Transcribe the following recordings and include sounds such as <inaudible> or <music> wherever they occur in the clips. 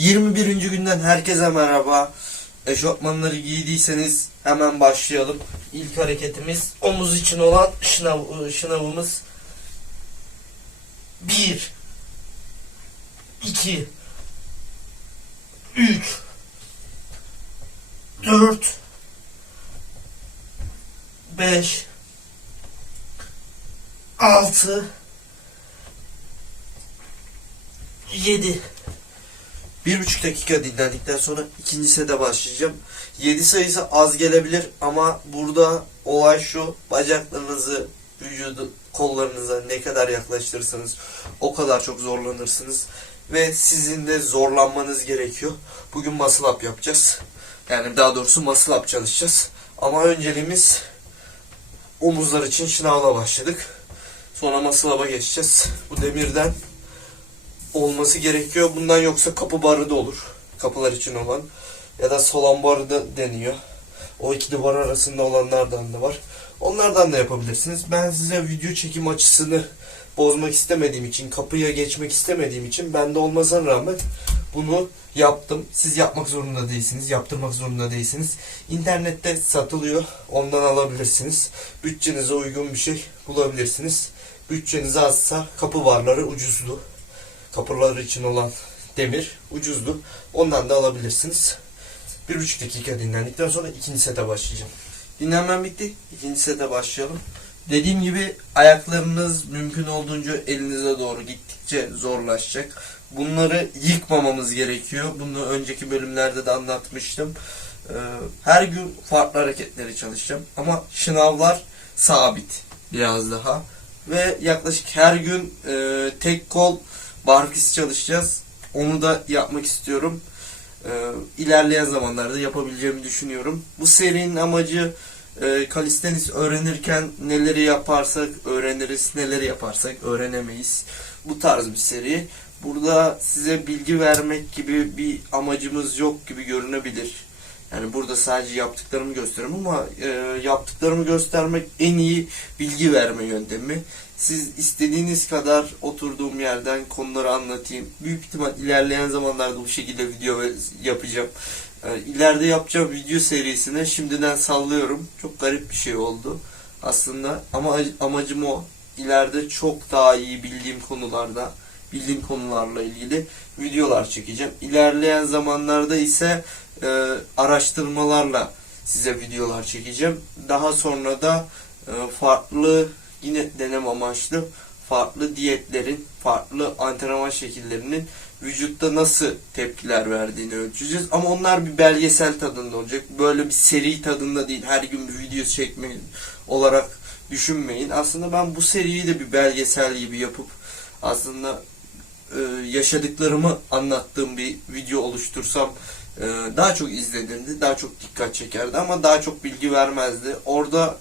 21. günden herkese merhaba. Eşofmanları giydiyseniz hemen başlayalım. İlk hareketimiz omuz için olan şınav, şınavımız. 1 2 3 4 5 6 7 bir buçuk dakika dinlendikten sonra ikinci sete başlayacağım. 7 sayısı az gelebilir ama burada olay şu bacaklarınızı vücudu kollarınıza ne kadar yaklaştırırsanız o kadar çok zorlanırsınız ve sizin de zorlanmanız gerekiyor. Bugün muscle up yapacağız. Yani daha doğrusu muscle up çalışacağız. Ama önceliğimiz omuzlar için şınavla başladık. Sonra muscle up'a geçeceğiz. Bu demirden olması gerekiyor. Bundan yoksa kapı barı da olur. Kapılar için olan. Ya da solan barı da deniyor. O iki duvar arasında olanlardan da var. Onlardan da yapabilirsiniz. Ben size video çekim açısını bozmak istemediğim için, kapıya geçmek istemediğim için ben de olmasına rağmen bunu yaptım. Siz yapmak zorunda değilsiniz, yaptırmak zorunda değilsiniz. İnternette satılıyor, ondan alabilirsiniz. Bütçenize uygun bir şey bulabilirsiniz. Bütçeniz azsa kapı barları ucuzdu kapılar için olan demir ucuzdu. Ondan da alabilirsiniz. Bir buçuk dakika dinlendikten sonra ikinci sete başlayacağım. Dinlenmem bitti. İkinci sete başlayalım. Dediğim gibi ayaklarınız mümkün olduğunca elinize doğru gittikçe zorlaşacak. Bunları yıkmamamız gerekiyor. Bunu önceki bölümlerde de anlatmıştım. Ee, Her gün farklı hareketleri çalışacağım. Ama şınavlar sabit biraz daha. Ve yaklaşık her gün e, tek kol barfis çalışacağız. Onu da yapmak istiyorum. Ee, ilerleyen zamanlarda yapabileceğimi düşünüyorum. Bu serinin amacı e, kalistenis öğrenirken neleri yaparsak öğreniriz, neleri yaparsak öğrenemeyiz. Bu tarz bir seri. Burada size bilgi vermek gibi bir amacımız yok gibi görünebilir. Yani burada sadece yaptıklarımı gösteriyorum ama e, yaptıklarımı göstermek en iyi bilgi verme yöntemi. Siz istediğiniz kadar oturduğum yerden konuları anlatayım. Büyük ihtimal ilerleyen zamanlarda bu şekilde video yapacağım. E, ileride yapacağım video serisine şimdiden sallıyorum. Çok garip bir şey oldu aslında ama amacım o. İleride çok daha iyi bildiğim konularda bildiğim konularla ilgili videolar çekeceğim. İlerleyen zamanlarda ise e, araştırmalarla size videolar çekeceğim. Daha sonra da e, farklı yine denem amaçlı farklı diyetlerin, farklı antrenman şekillerinin vücutta nasıl tepkiler verdiğini ölçeceğiz. Ama onlar bir belgesel tadında olacak. Böyle bir seri tadında değil. Her gün bir video çekmeyin olarak düşünmeyin. Aslında ben bu seriyi de bir belgesel gibi yapıp aslında e, yaşadıklarımı anlattığım bir video oluştursam e, daha çok izlenirdi, daha çok dikkat çekerdi ama daha çok bilgi vermezdi. Orada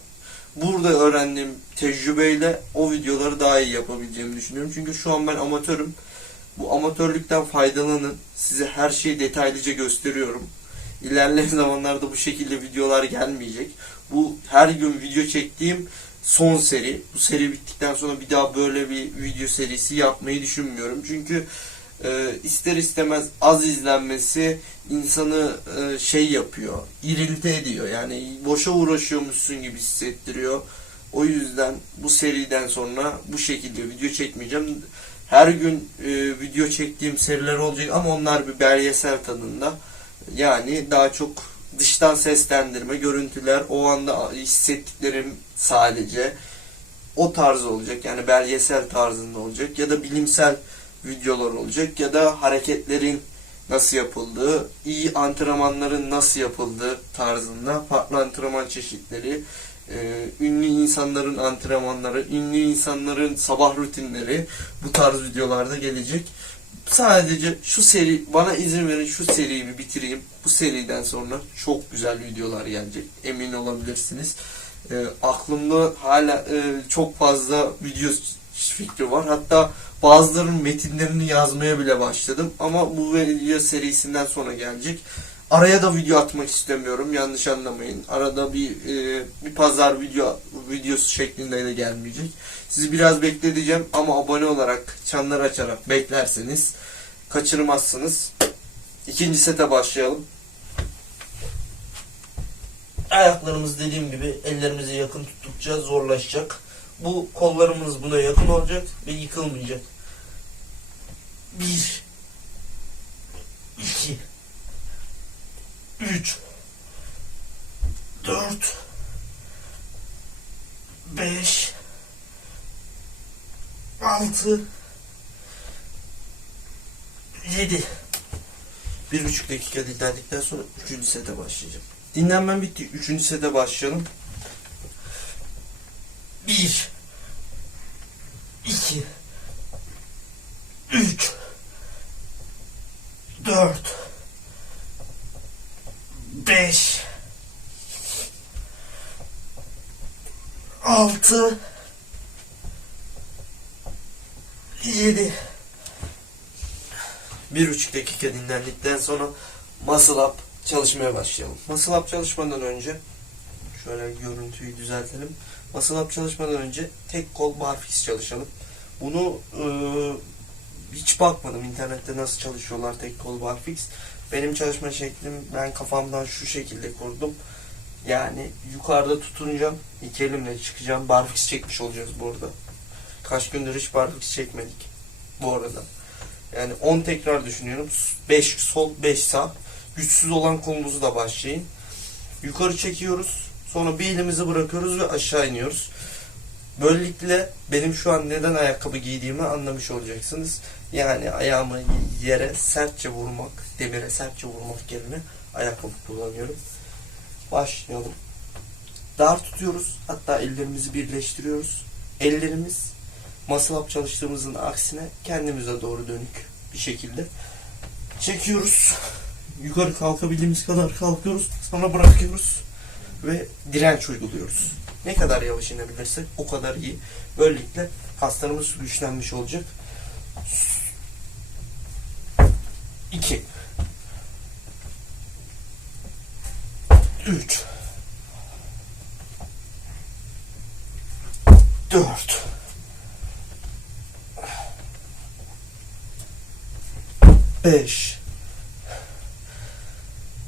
burada öğrendiğim tecrübeyle o videoları daha iyi yapabileceğimi düşünüyorum. Çünkü şu an ben amatörüm. Bu amatörlükten faydalanın. Size her şeyi detaylıca gösteriyorum. İlerleyen <laughs> zamanlarda bu şekilde videolar gelmeyecek. Bu her gün video çektiğim son seri. Bu seri bittikten sonra bir daha böyle bir video serisi yapmayı düşünmüyorum. Çünkü e, ister istemez az izlenmesi insanı e, şey yapıyor, irilite ediyor. Yani boşa uğraşıyormuşsun gibi hissettiriyor. O yüzden bu seriden sonra bu şekilde video çekmeyeceğim. Her gün e, video çektiğim seriler olacak ama onlar bir belgesel tadında. Yani daha çok dıştan seslendirme, görüntüler, o anda hissettiklerim sadece o tarz olacak. Yani belgesel tarzında olacak ya da bilimsel videolar olacak ya da hareketlerin nasıl yapıldığı, iyi antrenmanların nasıl yapıldığı tarzında farklı antrenman çeşitleri, e, ünlü insanların antrenmanları, ünlü insanların sabah rutinleri bu tarz videolarda gelecek. Sadece şu seri, bana izin verin şu seriyi bir bitireyim. Bu seriden sonra çok güzel videolar gelecek. Emin olabilirsiniz. E, aklımda hala e, çok fazla video fikri var. Hatta bazılarının metinlerini yazmaya bile başladım. Ama bu video serisinden sonra gelecek. Araya da video atmak istemiyorum. Yanlış anlamayın. Arada bir e, bir pazar video videosu şeklinde de gelmeyecek. Sizi biraz bekleteceğim ama abone olarak, çanları açarak beklerseniz kaçırmazsınız. İkinci sete başlayalım. Ayaklarımız dediğim gibi ellerimize yakın tuttukça zorlaşacak. Bu kollarımız buna yakın olacak ve yıkılmayacak. Bir, 6 7 bir buçuk dakika dinlendikten sonra üçüncü sete başlayacağım. Dinlenmem bitti. Üçüncü sete başlayalım. Bir, iki, üç, dört, beş, altı. Yedi. Bir buçuk dakika dinlendikten sonra muscle up çalışmaya başlayalım. Muscle up çalışmadan önce şöyle görüntüyü düzeltelim. Muscle up çalışmadan önce tek kol barfix çalışalım. Bunu e, hiç bakmadım internette nasıl çalışıyorlar tek kol barfix. Benim çalışma şeklim ben kafamdan şu şekilde kurdum. Yani yukarıda tutunacağım. iki elimle çıkacağım. Barfix çekmiş olacağız bu arada. Kaç gündür hiç barfix çekmedik. Bu arada. Yani 10 tekrar düşünüyorum. 5 sol 5 sağ. Güçsüz olan kolumuzu da başlayın. Yukarı çekiyoruz. Sonra bir elimizi bırakıyoruz ve aşağı iniyoruz. Böylelikle benim şu an neden ayakkabı giydiğimi anlamış olacaksınız. Yani ayağımı yere sertçe vurmak, demire sertçe vurmak yerine ayakkabı kullanıyorum. Başlayalım. Dar tutuyoruz. Hatta ellerimizi birleştiriyoruz. Ellerimiz up çalıştığımızın aksine kendimize doğru dönük bir şekilde çekiyoruz. Yukarı kalkabildiğimiz kadar kalkıyoruz. Sonra bırakıyoruz. Ve direnç uyguluyoruz. Ne kadar yavaş inebilirsek o kadar iyi. Böylelikle kaslarımız güçlenmiş olacak. 2 3 4 5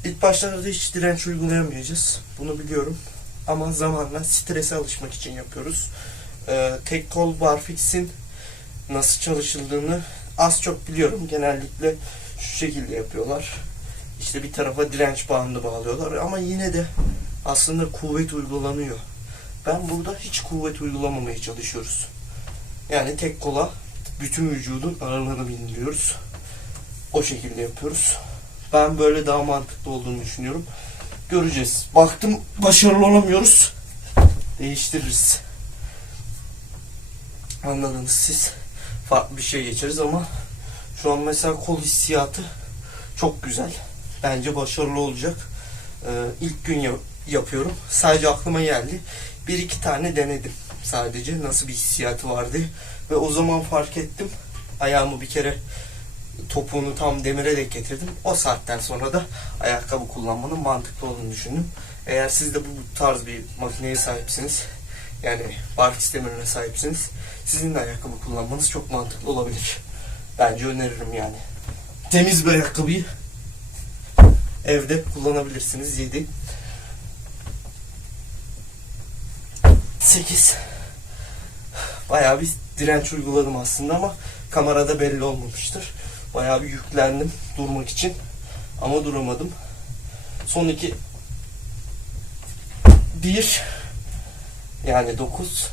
İlk başlarda hiç direnç uygulayamayacağız. Bunu biliyorum. Ama zamanla strese alışmak için yapıyoruz. Ee, tek kol barfix'in nasıl çalışıldığını az çok biliyorum. Genellikle şu şekilde yapıyorlar. İşte bir tarafa direnç bandı bağlıyorlar ama yine de aslında kuvvet uygulanıyor. Ben burada hiç kuvvet uygulamamaya çalışıyoruz. Yani tek kola bütün vücudun ağırlığını indiriyoruz. O şekilde yapıyoruz. Ben böyle daha mantıklı olduğunu düşünüyorum. Göreceğiz. Baktım başarılı olamıyoruz. Değiştiririz. Anladınız siz. Farklı bir şey geçeriz ama şu an mesela kol hissiyatı çok güzel. Bence başarılı olacak. Ee, ilk gün ya- yapıyorum. Sadece aklıma geldi. Bir iki tane denedim. Sadece nasıl bir hissiyatı vardı. Ve o zaman fark ettim. Ayağımı bir kere topuğunu tam demire denk getirdim. O saatten sonra da ayakkabı kullanmanın mantıklı olduğunu düşündüm. Eğer siz de bu tarz bir makineye sahipsiniz, yani barfix demirine sahipsiniz, sizin de ayakkabı kullanmanız çok mantıklı olabilir. Bence öneririm yani. Temiz bir ayakkabıyı evde kullanabilirsiniz. 7 8 Bayağı bir direnç uyguladım aslında ama kamerada belli olmamıştır. Bayağı bir yüklendim durmak için. Ama duramadım. Son iki bir yani 9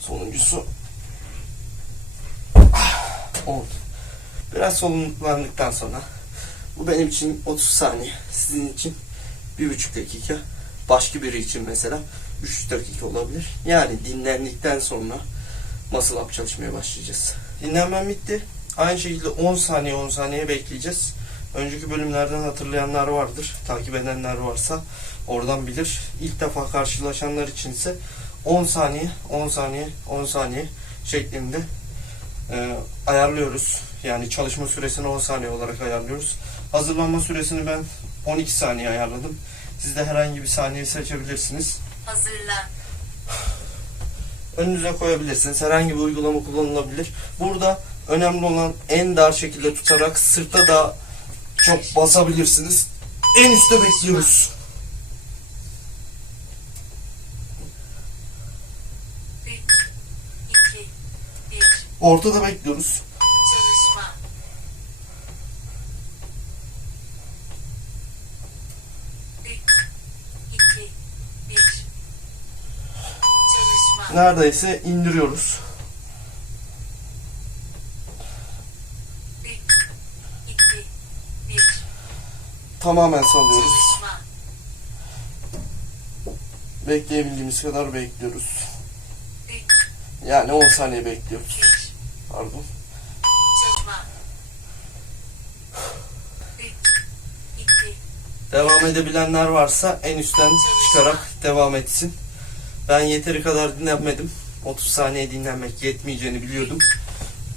sonuncusu. 10 biraz solunlandıktan sonra bu benim için 30 saniye sizin için bir buçuk dakika. Başka biri için mesela 3 dakika olabilir. Yani dinlendikten sonra muscle up çalışmaya başlayacağız. Dinlenmem bitti aynı şekilde 10 saniye 10 saniye bekleyeceğiz önceki bölümlerden hatırlayanlar vardır takip edenler varsa oradan bilir İlk defa karşılaşanlar içinse 10 saniye 10 saniye 10 saniye şeklinde e, ayarlıyoruz. Yani çalışma süresini 10 saniye olarak ayarlıyoruz. Hazırlanma süresini ben 12 saniye ayarladım. Siz de herhangi bir saniye seçebilirsiniz. Hazırlan. Önünüze koyabilirsiniz. Herhangi bir uygulama kullanılabilir. Burada önemli olan en dar şekilde tutarak sırta da çok basabilirsiniz. En üstte bekliyoruz. Ortada bekliyoruz. Çalışma. Çalışma. Neredeyse indiriyoruz. Üç, iki, bir. Tamamen salıyoruz. Bekleyebildiğimiz kadar bekliyoruz. Yani 10 saniye bekliyoruz. bir. Pardon. Devam edebilenler varsa en üstten çıkarak devam etsin. Ben yeteri kadar dinlenmedim. 30 saniye dinlenmek yetmeyeceğini biliyordum.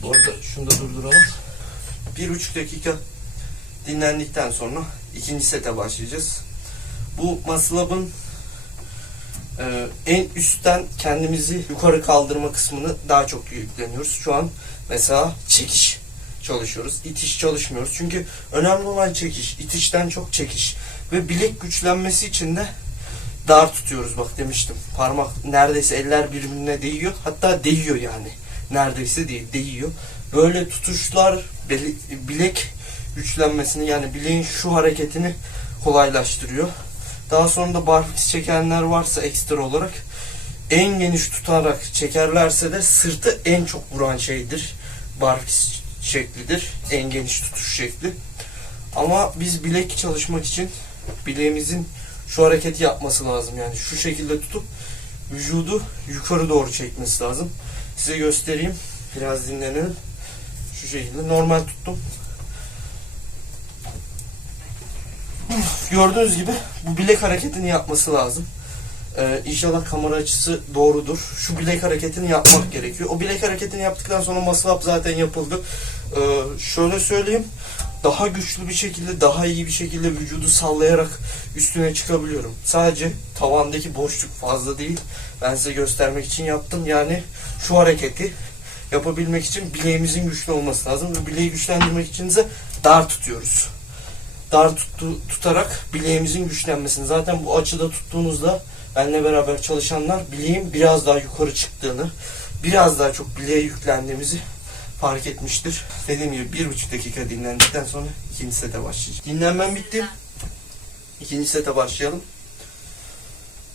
Bu arada şunu da durduralım. 1,5 dakika dinlendikten sonra ikinci sete başlayacağız. Bu muscle up'ın e, en üstten kendimizi yukarı kaldırma kısmını daha çok yükleniyoruz. Şu an mesela çekiş çalışıyoruz. İtiş çalışmıyoruz. Çünkü önemli olan çekiş. İtişten çok çekiş. Ve bilek güçlenmesi için de dar tutuyoruz bak demiştim. Parmak neredeyse eller birbirine değiyor. Hatta değiyor yani. Neredeyse değil değiyor. Böyle tutuşlar bile- bilek güçlenmesini yani bileğin şu hareketini kolaylaştırıyor. Daha sonra da barfiks çekenler varsa ekstra olarak en geniş tutarak çekerlerse de sırtı en çok vuran şeydir. Barfiks şeklidir. En geniş tutuş şekli. Ama biz bilek çalışmak için bileğimizin şu hareketi yapması lazım. Yani şu şekilde tutup vücudu yukarı doğru çekmesi lazım. Size göstereyim. Biraz dinlenelim. Şu şekilde normal tuttum. Gördüğünüz gibi bu bilek hareketini yapması lazım. Ee, inşallah kamera açısı doğrudur. Şu bilek hareketini yapmak gerekiyor. O bilek hareketini yaptıktan sonra muscle up zaten yapıldı. Ee, şöyle söyleyeyim. Daha güçlü bir şekilde, daha iyi bir şekilde vücudu sallayarak üstüne çıkabiliyorum. Sadece tavandaki boşluk fazla değil. Ben size göstermek için yaptım. Yani şu hareketi yapabilmek için bileğimizin güçlü olması lazım. Ve bileği güçlendirmek için ise dar tutuyoruz dar tuttu, tutarak bileğimizin güçlenmesini. Zaten bu açıda tuttuğunuzda benle beraber çalışanlar bileğin biraz daha yukarı çıktığını, biraz daha çok bileğe yüklendiğimizi fark etmiştir. Dediğim gibi bir buçuk dakika dinlendikten sonra ikinci sete başlayacağız. Dinlenmem bitti. İkinci sete başlayalım.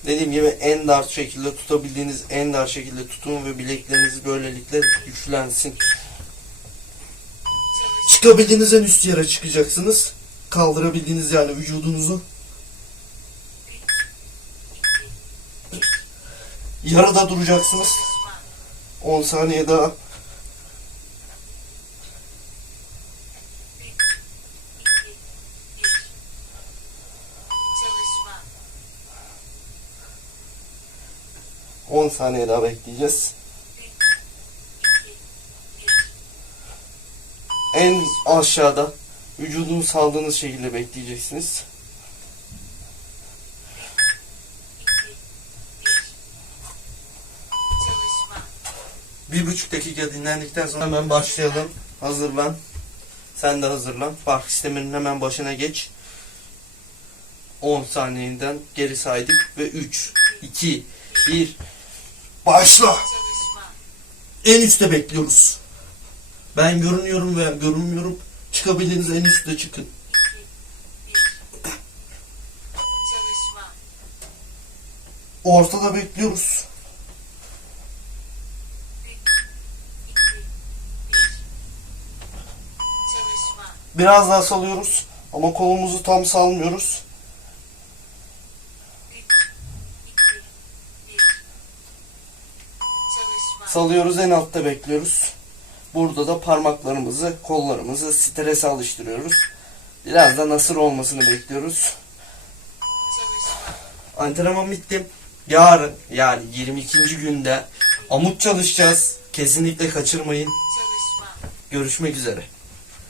Dediğim gibi en dar şekilde tutabildiğiniz en dar şekilde tutun ve bilekleriniz böylelikle güçlensin. Çıkabildiğiniz en üst yere çıkacaksınız. Kaldırabildiğiniz yani vücudunuzu. Yarıda duracaksınız. çalışma. 10 saniye daha. 10 saniye daha bekleyeceğiz. En aşağıda vücudunu saldığınız şekilde bekleyeceksiniz. bir. Buçuk dakika dinlendikten sonra hemen başlayalım. Hazırlan. Sen de hazırlan. Fark sisteminin hemen başına geç. 10 saniyeden geri saydık ve 3, 2, 1. Başla. En üstte bekliyoruz. Ben görünüyorum veya görünmüyorum. Çıkabildiğiniz en üstte çıkın. Ortada bekliyoruz. Biraz daha salıyoruz. Ama kolumuzu tam salmıyoruz. Salıyoruz en altta bekliyoruz. Burada da parmaklarımızı, kollarımızı strese alıştırıyoruz. Biraz da nasır olmasını bekliyoruz. Antrenman bitti. Yarın yani 22. günde amut çalışacağız. Kesinlikle kaçırmayın. Görüşmek üzere.